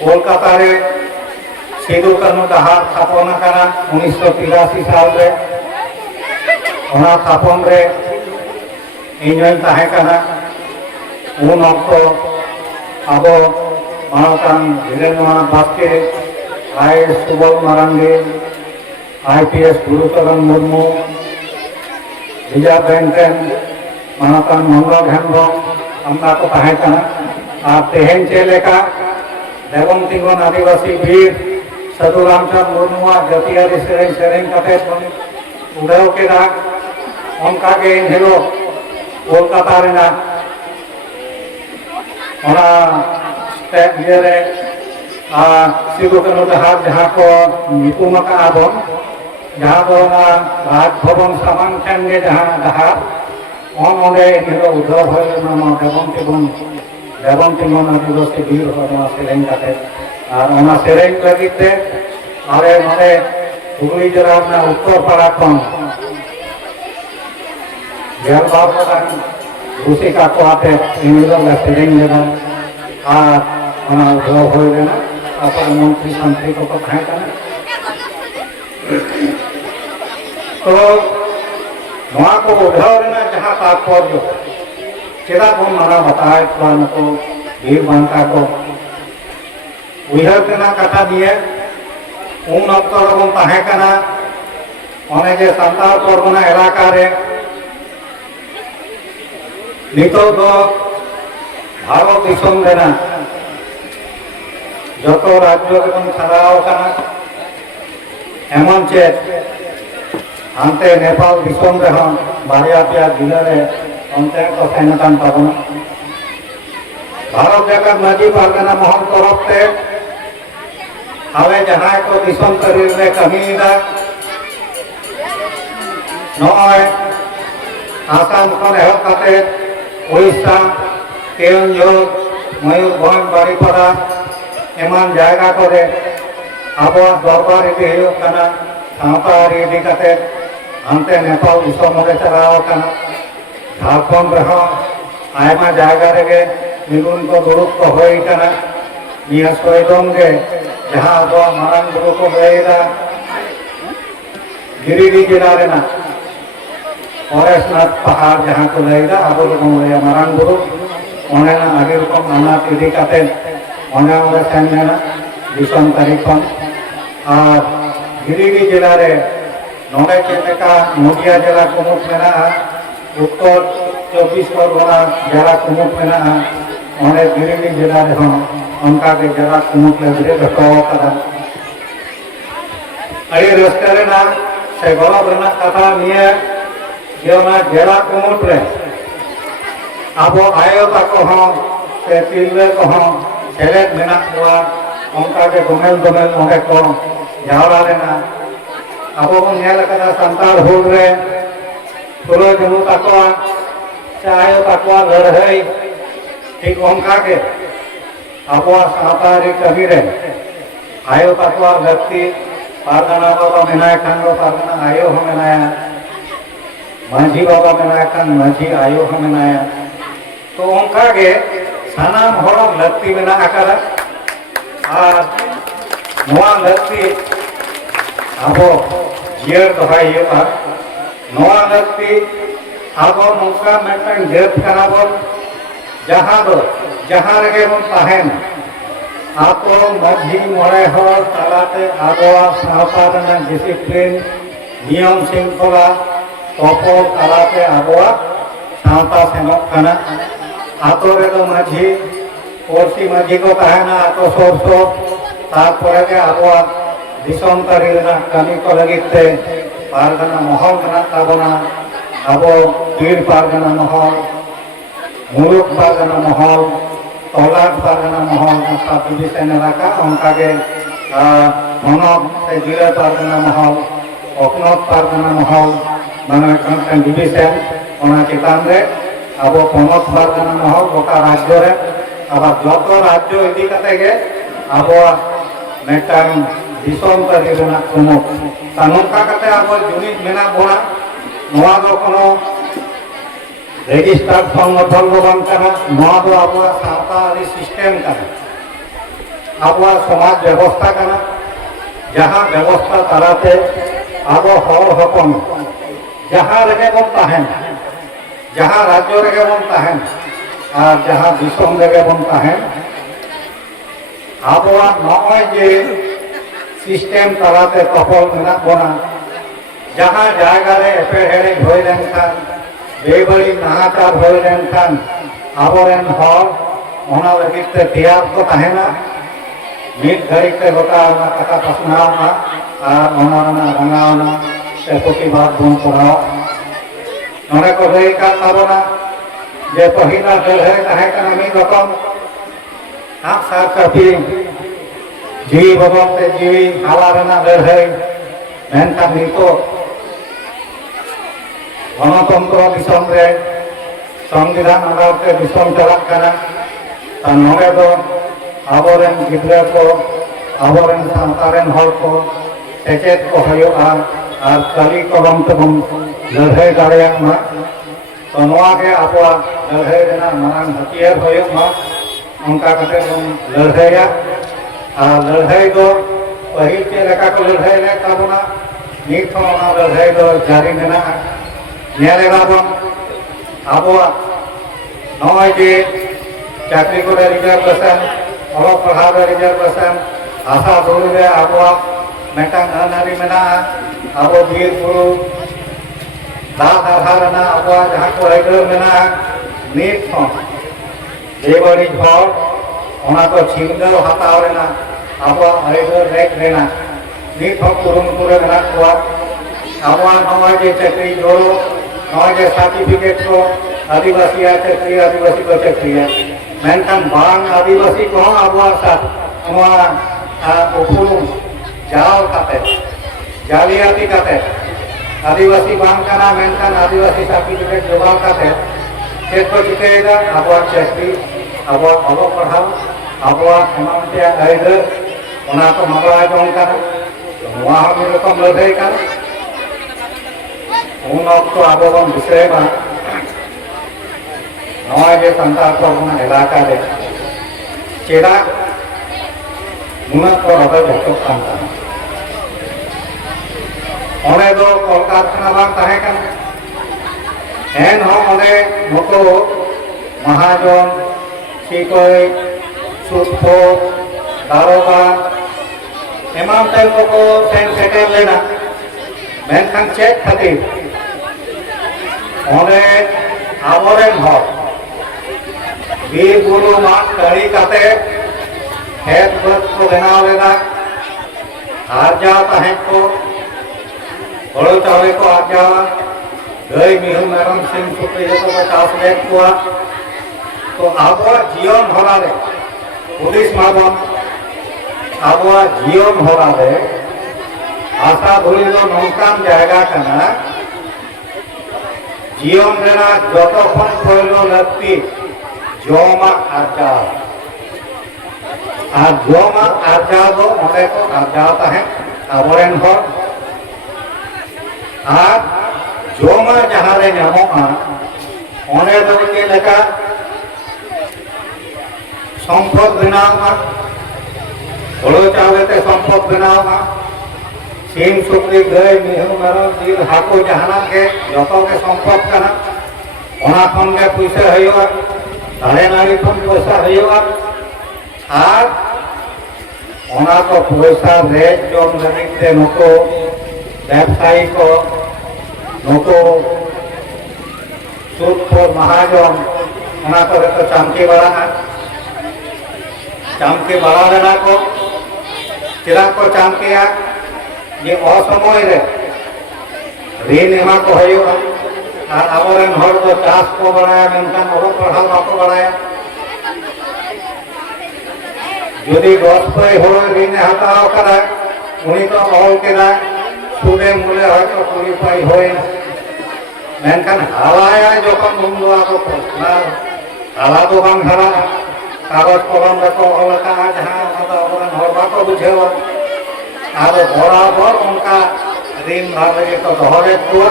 कोलकाता रे सिदू कानू डहार स्थापन आकाना 1983 साल रे ओना स्थापन रे इन्होंने ताहे काना उन अक्तो आबो मानवतान Dhirendranath Baske IAS Subal Marandi IPS Gurucharan Murmu reserve बैंकेन मानवतान मंगल हेम्ब्रम हमना को ताहे काना और तेहेन चेलेका देवम तिंगन आदिवासी वीर साधु रामचंद्र मुर्मुआ जातियारी सेरें सेरें कते उड़ाव केदा उनका के इन हिलो कोलकाता रेना ओना स्टेट जेरे सिदू कानू डहार जहाँ को निपुम का आबन जहाँ को ना राजभवन सामान ठेन गे जहाँ डहार ओन ओंडे हिलो उड़ाव होय ना देवम तिंगन आदिवासी वीर होना सेरें कते और ओना सेरें लगिते आरे माने हुगली जिला में उत्तर पाड़ा खन गेलबार रुसिका को आते इनलो सेरें लेना और ओना उद्भव होय लेना अपन मंत्री संत्री को ताहे काना तो नवा को उद्भव लेना जहाँ तात्पर्य चेदा को माना बताए को वीर बांका को उहर केना कथा दिए उन अक्तर बन ताहे काना ओने जे सांताल परगना इलाका रे नितो दो भारत दिसम रेना जतो राज्य बन छाड़ाव काना एमन चेत हानते नेपाल दिसम रे हन बारिया पिया जिला रे अंते को सेनकान ताबना भारत जगत माजी पारगना महल तरफ से हमें जहाँ को दिसम तरीर में कमी दा नॉय आसाम को एहब काते उड़ीसा केओंझर मयूरभंज बारीपाड़ा एमान जायगा को रे आबो दरबार इदी हुयुग काना सावता आरी इदी काते अंते नेपाल दिसम रे चलाव काना झारखंड रे आयमा जायगा रे निगुन को दुरुप को होई काना निया सोयदम गे जहाँ अब मारांग गुरु को लेगा गिरिडीह जिला रेना फॉरेस्टनाथ पहाड़ जहाँ को लेगा अब लोगों ले मारांग गुरु ओने ना आगे रकम नाना इदी काते ओने ओने सेन लेना दिसम तारीखन और गिरिडीह जिला रे नोडे चेका नदिया जिला कुमुट मेना उत्तर 24 परगना जिला कुमुट मेना ओने गिरिडीह जिला रे उनका के जरा कुमुट ले घटाव कदा अड़ी रस्ते ना से गलब रना कथा निये जेना जरा कुमुट रे आबो आयो ताको हो से तिलवे को हो सेलेद मेना हुआ उनका के गुमेल गुमेल ओंडे को जावरा लेना आबो को नेल कदा संताल हुल रे पुरो जमु ताको से आयो ताको लड़ाई ठीक उनका के आबो सावतारी कमी रे आयो ताको व्यक्ति पारगना बाबा मेनाय खान रो पारगना आयो हो मेनाया मांझी बाबा मेनाय खान मांझी आयो हो मेनाया तो उनका के सानाम हर लक्ति मेना आकारा और नवा लक्ति आबो जियर दहाय हुआ नवा लक्ति आबो नौका मेटन जेत कराबो जहाँ रे बन ताहेन आपको मझी मोड़े हो तालाते आबोआ सावता डिसिप्लिन नियम श्रृंखला तोपल तालाते आबोआ सावता सेनोग काना आतो रे दो मझी कोर्सी मझी को ताहेना आतो सोरसो तारपरे के आबोआ दिसम तरी रेना कमी को लगिते पारगना महल मेना ताबोना आबो पीर पारगना महल मुरुक पारगना महल तौलाद पारगना महल सब डिविजन इलाका उनका के मनब से जिला पारगना महल अपनत पारगना महल माने कन डिविजन ओना चितान रे आबो पनत पारगना महल गोटा राज्य रे अब जत राज्य इदी कते गे आबो मेटांग दिसम तरी रेना कुमुट तानोका कते आबो यूनिट मेना बोना नोआ दो कोनो रेजिस्टार्ड संगठन दो बांग काना नोआ दो आबो सावतारी सिस्टम काना आबुआ समाज व्यवस्था करना जहाँ व्यवस्था तालाते अब हर हपन जहाँ रगे बन ताहेन जहाँ राज्य रगे बन ताहेन और जहाँ दिसोम रगे बन ताहेन आबुआ नॉय जे सिस्टेम तालाते तफल मेना बना जहाँ जायगा रे एपेहेड़े होय लेनखान बेबड़ी नाहाचार होय लेनखान आबोरेन हर ओना लगित ते तैयार को ताहेना मीट घड़ी ते गोटा ओना टाका पासनावना और ओना रंगावना से प्रतिबाद बन कराव नोने को लई का ताबोना जे पहिला लड़ाई ताहे कना मी रकम आप साथ कभी जीवी बदल ते जीवी हाला रना लड़ाई मेनखान नितो गणतंत्र दिसम रे संविधान आधारते दिसम चलाक कना ता नोडे दो आबोरेन गिद्रा को आबोरेन सावतारेन हर को सेचेत को हयोगा और कली कलम तबम लड़ाई दाड़ेया मा तो नोआ के आबोआ लड़ाई रेना मांग हथियार हयोग मा उनका कते बम लड़ाईया और लड़ाई दो पहिल के लेका को लड़ाई ले ताबोना नीत होना लड़ाई दो जारी मेना नेलेगाबन आबोआ नॉय जे चाकरी को रिजर्वेशन और पढ़ाव रिजर्वेशन आशा बुरु रे आबोआ मेटांग अनारी मेना आबो बीर बुरु दाग आधारना आबोआ जहाँ को आइडर मेना नीत हो बेबड़ी हर ओना को छिंगदो हताव रेना आबोआ आइडर रेक रेना नीत हो कुरुमुटु रे मेना कोआ आबोआ नॉय जे चाकरी जोड़ो नॉय जे सर्टिफिकेट को आदिवासी चाकरी आदिवासी को चाकरी मेनखान बांग आदिवासी को आबुआ साथ उपरुम जाओ काते जालियाती काते आदिवासी बांग कना मेनखान आदिवासी सर्टिफिकेट जोगाव काते चेक को चिकेदा आबुआ चाकरी आबुआ अलो पढ़ाव आबुआ एमाम ते आइडर ओना को मगला जों कना वहां हम रकम लड़ाई कना उन ऑक्टो आबोबन विषय में नॉय जे संतार को अपना इलाका रे चेड़ा मुना को रबे भक्तो कांता ओने दो कोलकाता बांग ताहे कन एन हो ओने मको महाजन चिकोय सुथो दारोगा एमाम तेल को सेन सेटेल लेना मेनखान चेक खातिर ओने आबोरेन हर बीर बुरु माठ कड़ी काते खेत बद को बनाव लेना आर्जाव ताहे को बड़ो चावले को आर्जावा गई मिहु मेरम सिंह सुक्री जो को चास लेट को तो आबो जीवन भरा रे पुलिस माबन आबो जीवन भरा रे आशा भूली दो नौकान जायगा कना जीवन रेना जतो खन खोलो लगती जोमा आर्जाव और जोमा आर्जाव दो ओंडे को आर्जाव ताहे आबोरेन हर और जोमा जहाँ रे नामोगा ओंडे दो के लेका संपद बनावा बड़ो चावते संपद बनावा सीम सुक्री गई मिहु मेरम जील हाको जहाना के जतो के संपद कना ओना खन के पैसा हयोगा दाड़े नाड़ी खन पैसा हयोगा और ओना को पैसा रेट जोम लगित ते नको व्यवसायी को नको सुदखोर महाजन ओना को तो चामके बड़ा लेना को चेदा को चामकेया ये असमय रे ऋण एमा को हयोगा और आबोरेन हर को चाष को बढ़ाया मेनखान अलो पढ़ाव बाको बढ़ाया यदि 10 पे हो ऋण हताव करा उनी तो ऑल केदा सुदे मूल्य हयतो 20 पे होय मेनखान हालाया जखन मुंदुआ को ना हाला तो बांग हरा कागज कलम रे को अलका जहां ओना आबोरेन हर बाको बुझेवा और बराबर उनका ऋण भावे तो दोहरे को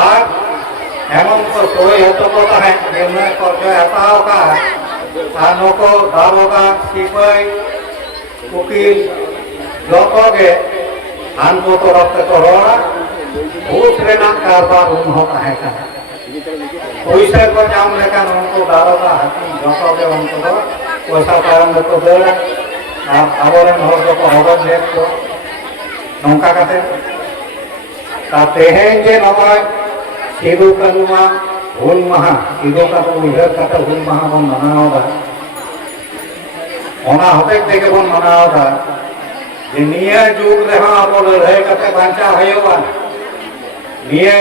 और एमन को सोई होतो को है निर्णय को जो हताव का आनो को दारोगा सिपाही उकिल जो गे हान को तरफ तक रोड़ा घूस रेना कारबार उन होता है का पैसा को जाम लेकर उनको दारोगा हाकिम जो गे उनको दो पैसा पारम को दे आप आवरण हो को हरद ले को नौका काते तेहें जे नवाय सिदु कानुआ हुल महा सिदु कानु उहर काते हुल महा बन मनावदा ओना हते तेगे बन मनावदा जे निया जुग रे हां अब लड़ाई काते बांचा हयोबा निया